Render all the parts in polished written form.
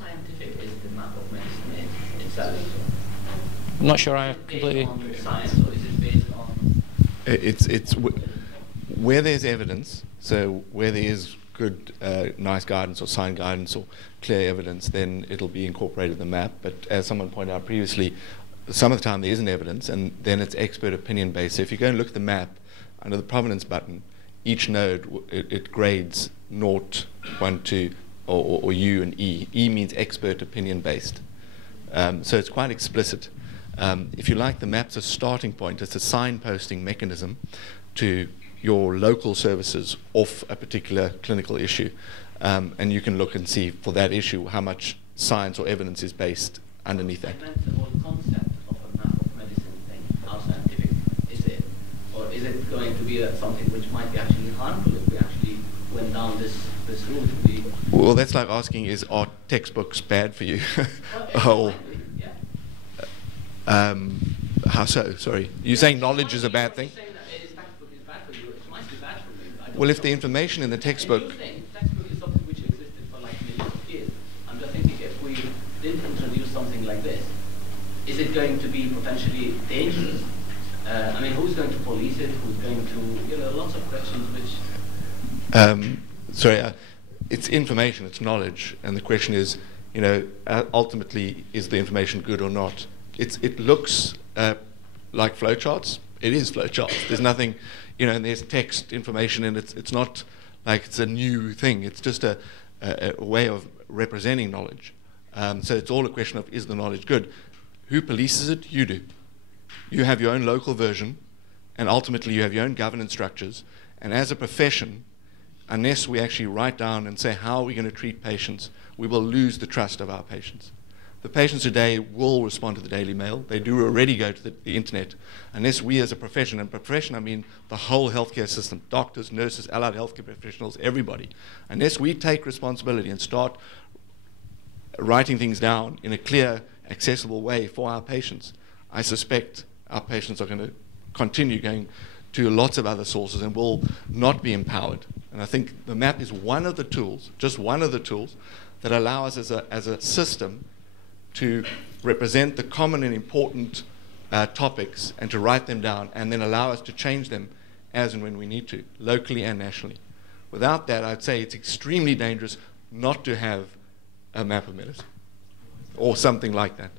scientific is the map of medicine itself? I'm not sure I Is it completely... based on science, or is it based on... It's where there's evidence, so where there is good, nice guidance or signed guidance or clear evidence, then it'll be incorporated in the map. But as someone pointed out previously, some of the time there isn't evidence, and then it's expert opinion based. So if you go and look at the map, under the provenance button, each node, it grades 0, 1, 2, or U and E. E means expert opinion based. So it's quite explicit. If you like, the map's a starting point. It's a signposting mechanism to your local services off a particular clinical issue. And you can look and see for that issue how much science or evidence is based underneath that. I meant the whole concept of a map of medicine thing. How scientific is it? Or is it going to be something which might be actually harmful if we actually went down this route? Well, that's like asking, are textbooks bad for you? Well, yeah. How so? Sorry. You're saying knowledge is a bad thing? Well, if the information in the textbook... Textbook is something which existed for like millions of years. I'm just thinking, if we did introduce something like this, is it going to be potentially dangerous? I mean, who's going to police it? Who's going to, lots of questions which... Sorry, it's information, it's knowledge, and the question is, ultimately, is the information good or not? It looks like flowcharts. It is flowcharts. There's nothing... and there's text information, and it's not like it's a new thing. It's just a way of representing knowledge. So it's all a question of, is the knowledge good? Who polices it? You do. You have your own local version, and ultimately you have your own governance structures. And as a profession, unless we actually write down and say how are we going to treat patients, we will lose the trust of our patients. The patients today will respond to the Daily Mail. They do already go to the internet. Unless we as a profession, and profession I mean the whole healthcare system, doctors, nurses, allied healthcare professionals, everybody, unless we take responsibility and start writing things down in a clear, accessible way for our patients, I suspect our patients are going to continue going to lots of other sources and will not be empowered. And I think the map is one of the tools, just one of the tools, that allow us as a system to represent the common and important topics and to write them down, and then allow us to change them as and when we need to, locally and nationally. Without that, I'd say it's extremely dangerous not to have a map of medicine or something like that.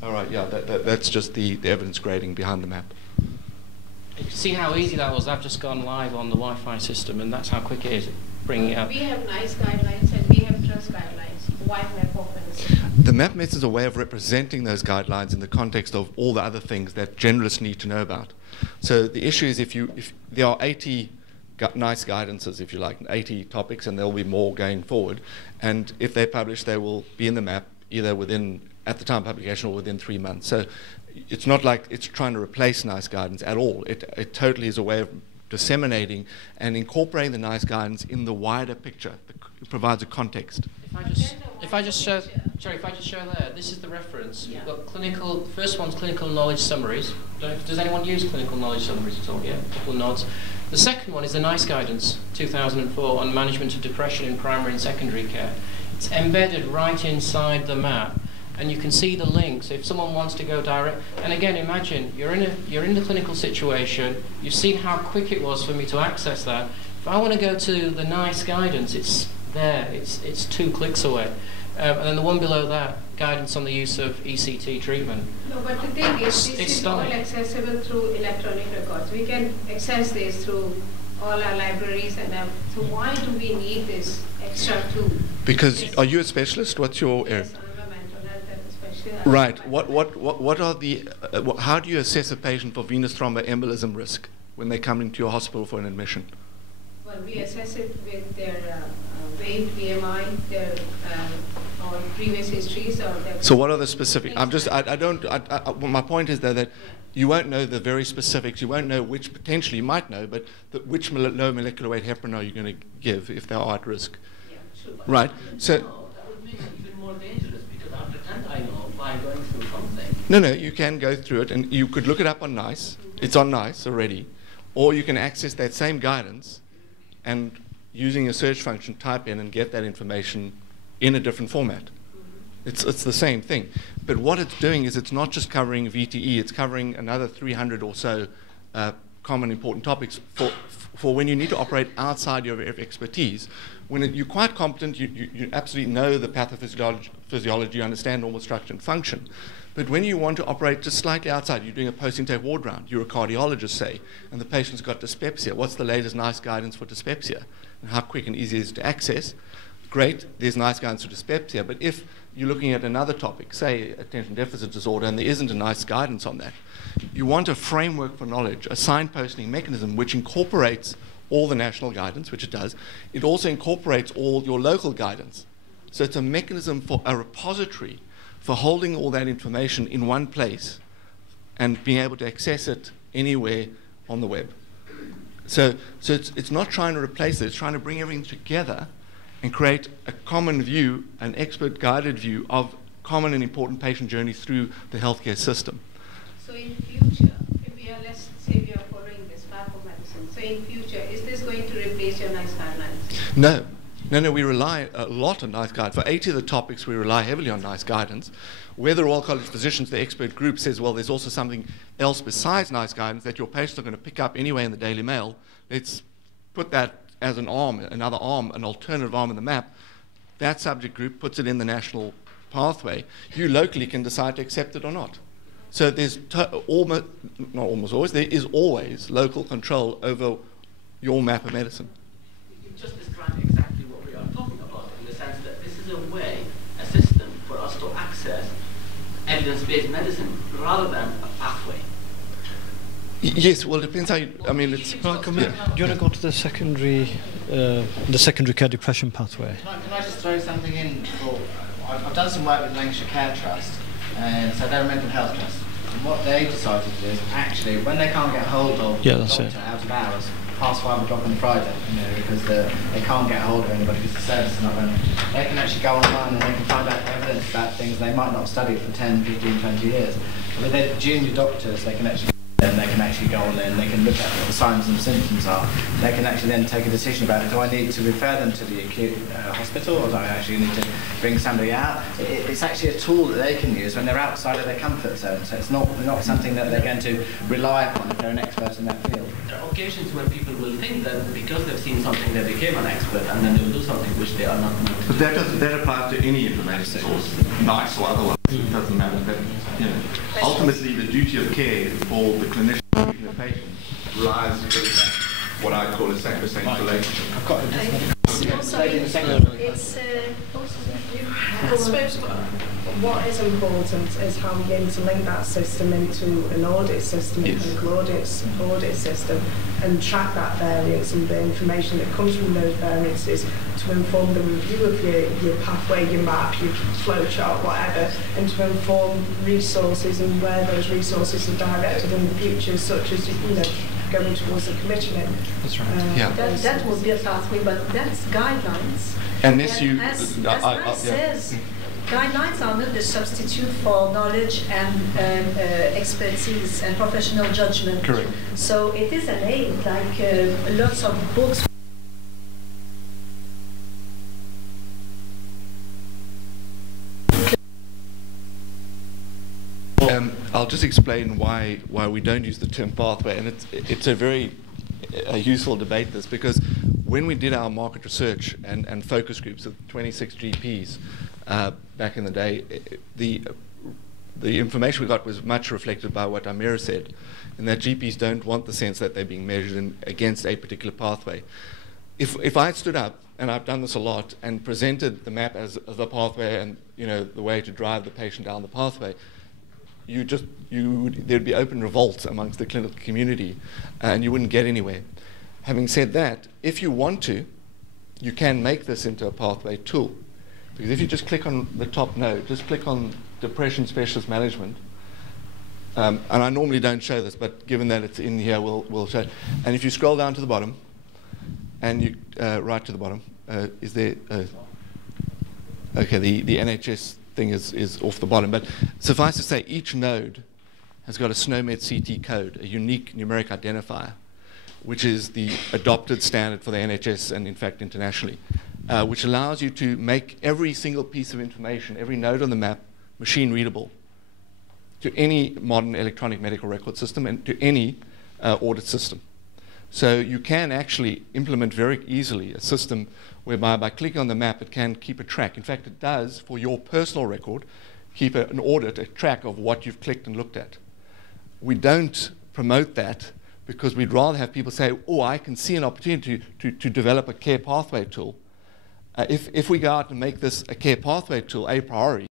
All right, yeah, that's just the evidence grading behind the map. You can see how easy that was. I've just gone live on the Wi-Fi system, and that's how quick it is bringing it up. We have nice guidelines and we have trust guidelines. Why map of medicine? The map method is a way of representing those guidelines in the context of all the other things that generalists need to know about. So the issue is if there are 80 nice guidances, if you like, 80 topics, and there'll be more going forward. And if they're published, they will be in the map either at the time of publication or within 3 months. So it's not like it's trying to replace nice guidance at all. It totally is a way of disseminating and incorporating the nice guidance in the wider picture. It provides a context. If I just show there, this is the reference. We've got first one's clinical knowledge summaries. Does anyone use clinical knowledge summaries at all? Yeah, a couple of nods. The second one is the NICE guidance, 2004, on management of depression in primary and secondary care. It's embedded right inside the map, and you can see the links if someone wants to go direct. And again, imagine you're in the clinical situation. You've seen how quick it was for me to access that. If I want to go to the NICE guidance, it's there. It's 2 clicks away. And then the one below that, guidance on the use of ECT treatment. No, but the thing is, this is all accessible through electronic records. We can access this through all our libraries, and so why do we need this extra tool? Because are you a specialist? What's your area? Yes, I'm a mental health specialist. Right. What are the? How do you assess a patient for venous thromboembolism risk when they come into your hospital for an admission? Well, we assess it with their weight, BMI, their or previous histories, or their. So what are the specific? My point is that you won't know the very specifics. You won't know which, potentially you might know, but which low molecular weight heparin are you going to give if they are at risk? Yeah, sure. Right. So. That would make it even more dangerous, because I pretend I know by going through something. No, you can go through it, and you could look it up on NICE. It's on NICE already, or you can access that same guidance, and using a search function, type in and get that information in a different format. It's the same thing. But what it's doing is it's not just covering VTE, it's covering another 300 or so common important topics for when you need to operate outside your expertise. When you're quite competent, you absolutely know the pathophysiology, you understand normal structure and function. But when you want to operate just slightly outside, you're doing a post-intake ward round, you're a cardiologist, say, and the patient's got dyspepsia. What's the latest NICE guidance for dyspepsia? And how quick and easy is it to access? Great, there's NICE guidance for dyspepsia, but if you're looking at another topic, say attention deficit disorder, and there isn't a NICE guidance on that, you want a framework for knowledge, a signposting mechanism which incorporates all the national guidance, which it does. It also incorporates all your local guidance. So it's a mechanism for a repository for holding all that information in one place and being able to access it anywhere on the web. So it's not trying to replace it, it's trying to bring everything together and create a common view, an expert-guided view of common and important patient journeys through the healthcare system. So in future, if we are, let's say we are following this path of medicine, so in future, is this going to replace your NICE guidelines? No. No, we rely a lot on NICE guidance. For 80 of the topics, we rely heavily on NICE guidance. Where the Royal College of Physicians, the expert group, says, well, there's also something else besides NICE guidance that your patients are going to pick up anyway in the Daily Mail. Let's put that as an arm, another arm, an alternative arm in the map. That subject group puts it in the national pathway. You locally can decide to accept it or not. So there's almost, not almost always, there is always local control over your map of medicine. You just described exactly what we are talking about, in the sense that this is a way, a system for us to access evidence-based medicine rather than a pathway. Yes, well, it depends how you, I mean, it's... Right, do you want to go to the secondary care depression pathway? Can I just throw something in? I've done some work with Lancashire Care Trust, and so they're a mental health trust. And what they decided to do is actually, when they can't get hold of the doctor out of hours, past 5 o'clock on Friday, because they can't get hold of anybody because the service is not running, they can actually go online and they can find out evidence about things they might not have studied for 10, 15, 20 years. But with their junior doctors, they can actually go on there and they can look at what the signs and symptoms are. They can actually then take a decision about, do I need to refer them to the acute hospital, or do I actually need to bring somebody out? It's actually a tool that they can use when they're outside of their comfort zone. So it's not something that they're going to rely upon if they're an expert in that field. There are occasions when people will think that because they've seen something they became an expert, and then they will do something which they are not meant to do. But that applies to any information source, NICE or otherwise. It doesn't matter. But, ultimately, the duty of care for the clinician and the patient lies with what I call a sacrosanct relationship. I suppose what is important is how we interlink that system into an audit system, a clinical audit system, and track that variance and the information that comes from those variances to inform the review of your pathway, your map, your flowchart, whatever, and to inform resources and where those resources are directed in the future, such as going towards the commissioning. That's right. That would be a pathway, but that's guidelines. And this as NICE says, guidelines are not the substitute for knowledge and expertise and professional judgment. Correct. So it is an aid, like lots of books. I'll just explain why we don't use the term pathway, and it's a very useful debate, this, because when we did our market research and focus groups of 26 GPs back in the day, the information we got was much reflected by what Amira said, and that GPs don't want the sense that they're being measured against a particular pathway. If I had stood up, and I've done this a lot, and presented the map as the pathway and the way to drive the patient down the pathway, there'd be open revolt amongst the clinical community, and you wouldn't get anywhere. Having said that, if you want to, you can make this into a pathway tool. Because if you just click on the top node, just click on Depression Specialist Management, and I normally don't show this, but given that it's in here, we'll show it. And if you scroll down to the bottom, and you right to the bottom, is there? Okay, the NHS thing is off the bottom, but suffice to say, each node has got a SNOMED CT code, a unique numeric identifier, which is the adopted standard for the NHS and in fact internationally, which allows you to make every single piece of information, every node on the map, machine readable to any modern electronic medical record system and to any audit system. So you can actually implement very easily a system whereby by clicking on the map it can keep a track. In fact, it does for your personal record keep an audit, a track of what you've clicked and looked at. We don't promote that because we'd rather have people say, oh, I can see an opportunity to develop a care pathway tool. If we go out and make this a care pathway tool a priori,